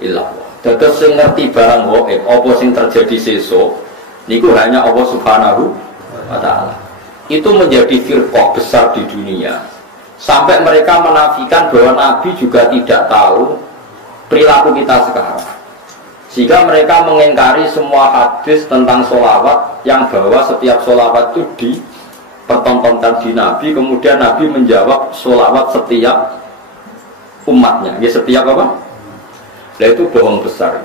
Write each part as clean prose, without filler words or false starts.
illallah. Dados sing ngerti barang gaib apa sing terjadi sesuk niku hanya Allah Subhanahu wa taala. Itu menjadi firqah besar di dunia. Sampai mereka menafikan bahwa Nabi juga tidak tahu perilaku kita sekarang. Sehingga mereka mengingkari semua hadis tentang sholawat yang bahwa setiap sholawat itu dipertontonkan di Nabi. Kemudian Nabi menjawab sholawat setiap umatnya. Ya setiap apa? Nah itu bohong besar.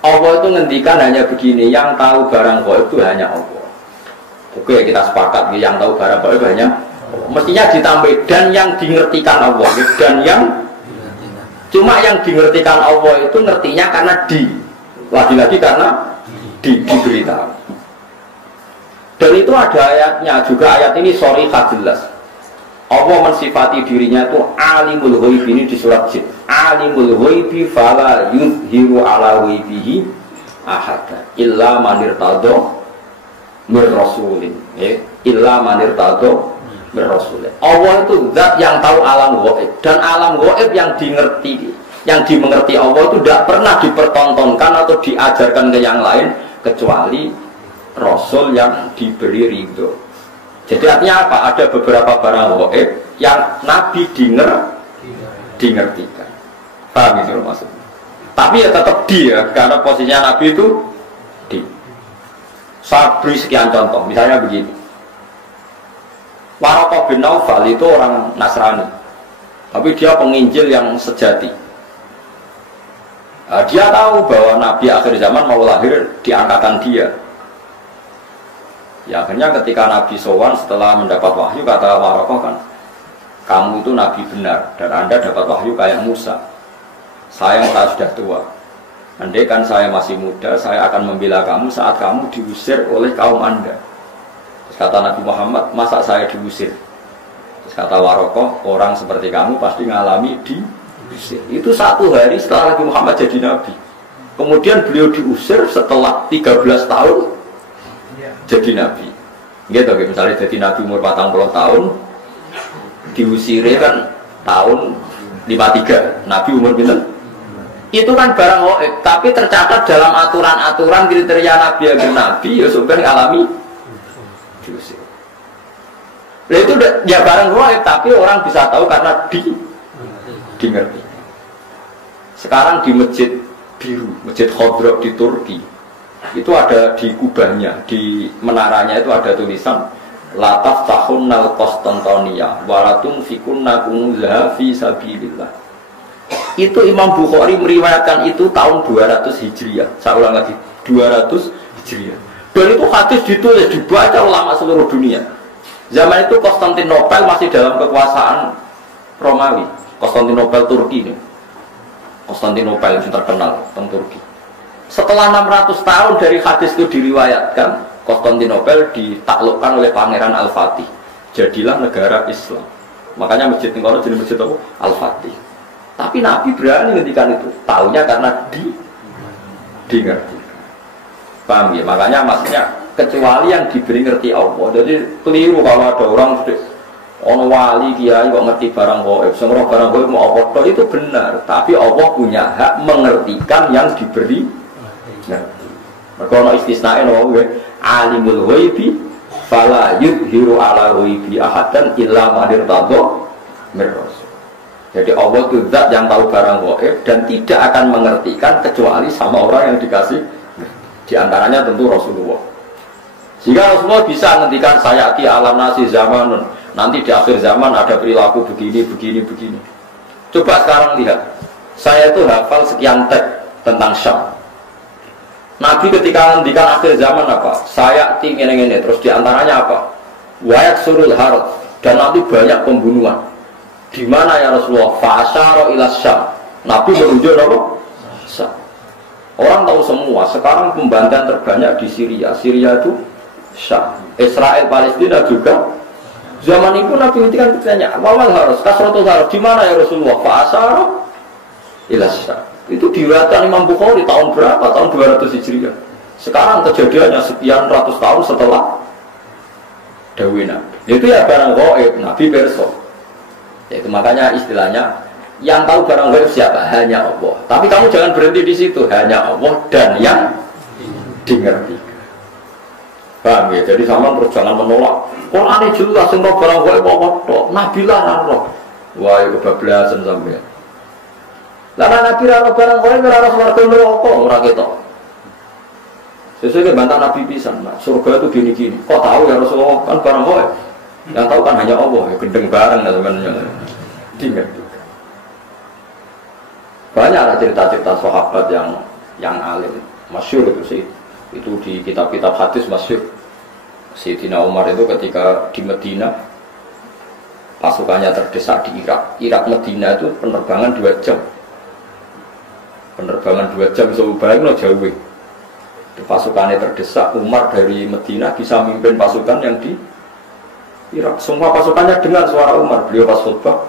Allah itu ngendikan hanya begini, yang tahu barang gaib itu hanya Allah. Oke, kita sepakat yang tahu barang gaib hanya mestinya ditambah dan yang dingertikan Allah dan yang cuma yang dingertikan Allah itu ngertinya karena lagi-lagi karena diberitahu. Dan itu ada ayatnya juga, ayat ini sharihah jelas. Allah mensifati dirinya itu alimul ghaib, ini di surat Jin. Alimul ghaibi fala yuzhiru ala ghaibihi ahada illa man irtada mir rasulin. Illa man irtada mir rasulin. Allah itu zat yang tahu alam ghaib, dan alam ghaib yang dimengerti Allah itu tidak pernah dipertontonkan atau diajarkan ke yang lain kecuali Rasul yang diberi ridho. Jadi artinya apa? Ada beberapa barang gaib yang Nabi dingertikan. Paham itu maksudnya? Tapi ya tetap dia, karena posisinya Nabi itu di. Saya beri sekian contoh, misalnya begini. Waraqah bin Naufal itu orang Nasrani, tapi dia penginjil yang sejati. Dia tahu bahwa Nabi akhir zaman mau lahir di angkatan dia. Ya akhirnya ketika Nabi sowan setelah mendapat wahyu, kata Waraqah kan, kamu itu Nabi benar dan Anda dapat wahyu kayak Musa. Saya sudah tua. Andai kan saya masih muda, saya akan membela kamu saat kamu diusir oleh kaum Anda. Terus kata Nabi Muhammad, masa saya diusir? Terus kata Waraqah, orang seperti kamu pasti ngalami diusir. Itu satu hari setelah Nabi Muhammad jadi Nabi. Kemudian beliau diusir setelah 13 tahun jadi Nabi. Gitu, misalnya jadi Nabi umur 40 tahun, diusirnya kan tahun 53, Nabi umur berapa? Itu kan barang gaib, tapi tercatat dalam aturan-aturan kriteria Nabi agar Nabi ya sebenarnya alami diusir. Nah itu ya barang gaib, tapi orang bisa tahu karena dingerti. Sekarang di Masjid Biru, Masjid Khodro di Turki, itu ada di kubahnya, di menaranya itu ada tulisan Lataf tahunnal Konstantinia walatum fikunna kunuzha fi sabilillah. Itu Imam Bukhari meriwayatkan itu tahun 200 Hijriah. Saya ulang lagi, 200 Hijriah. Dan itu hadis ditulis, dibaca ulama seluruh dunia. Zaman itu Konstantinopel masih dalam kekuasaan Romawi. Konstantinopel Turki ini. Konstantinopel yang terkenal tentang Turki. Setelah 600 tahun dari hadis itu diriwayatkan, Konstantinopel ditaklukkan oleh Pangeran Al-Fatih. Jadilah negara Islam. Makanya masjid ini kalau jadi masjid apa? Al-Fatih. Tapi Nabi berani ngendikan itu, taunya karena dingerti. Paham ya? Makanya maksudnya kecuali yang diberi ngerti Allah. Jadi keliru kalau ada orang ono wali kiai kok ngerti barang gaib, semua barang gaib mau apa itu benar. Tapi Allah punya hak mengertikan yang diberi ngerti. Maka ono istisnae no alimul ghaibi fala yuzhiru ala ghaibi ahadan illa man irtada mir rasul. Jadi Allah itu zat yang tahu barang gaib dan tidak akan mengertikan kecuali sama orang yang dikasih. Di antaranya tentu Rasulullah. Sehingga Rasulullah bisa menghentikan sayati alam nasi zamanun. Nanti di akhir zaman ada perilaku begini. Coba sekarang lihat. Saya itu hafal sekian teks tentang Syam. Nabi ketika menghentikan akhir zaman apa? Sayati ini terus di antaranya apa? Wayak surul harut. Dan nanti banyak pembunuhan. Di mana ya Rasulullah? Fa'asyara ila Syam. Nabi menunjuk apa? Syam. Orang tahu semua. Sekarang pembantaian terbanyak di Syria. Syria itu Syam. Israel Palestina juga. Zaman itu Nabi ngintikan bertanya, awal harus kasratul harus. Di mana ya Rasulullah? Fa'asyara ila Syam. Itu diriwayatkan Imam Bukhari tahun berapa? Tahun 200 Hijriah. Sekarang kejadiannya sekian ratus tahun setelah dawuh Nabi. Itu ya barang gaib Nabi perso. Itu makanya istilahnya Yang tahu barang gaib siapa? Hanya Allah. Tapi kamu jangan berhenti di situ. Hanya Allah dan yang dimengerti. Paham ya? Jadi sama terus jangan menolak. Quran ini jelas semua barang gaib apa? Nabi lah roh. Wah, itu kebablasan sampai. Lalu Nabi raro barang gaib raro swarga neraka ora ketok. Sesuai dengan bantah Nabi pisan, surga itu gini-gini. Kok tahu ya Rasulullah kan barang gaib? Yang tahu kan hanya Allah, ya gendeng bareng sebenarnya. Dingat juga. Banyak ada cerita-cerita sahabat yang alim, masyhur itu sih. Itu di kitab-kitab hadis masyhur. Sayyidina Umar itu ketika di Medina pasukannya terdesak di Irak. Irak Medina itu penerbangan 2 jam. Penerbangan 2 jam sebenarnya jauh. Pasukannya terdesak, Umar dari Medina bisa memimpin pasukan yang di Irak. Semua pasukannya dengar suara Umar. Beliau pas khutbah,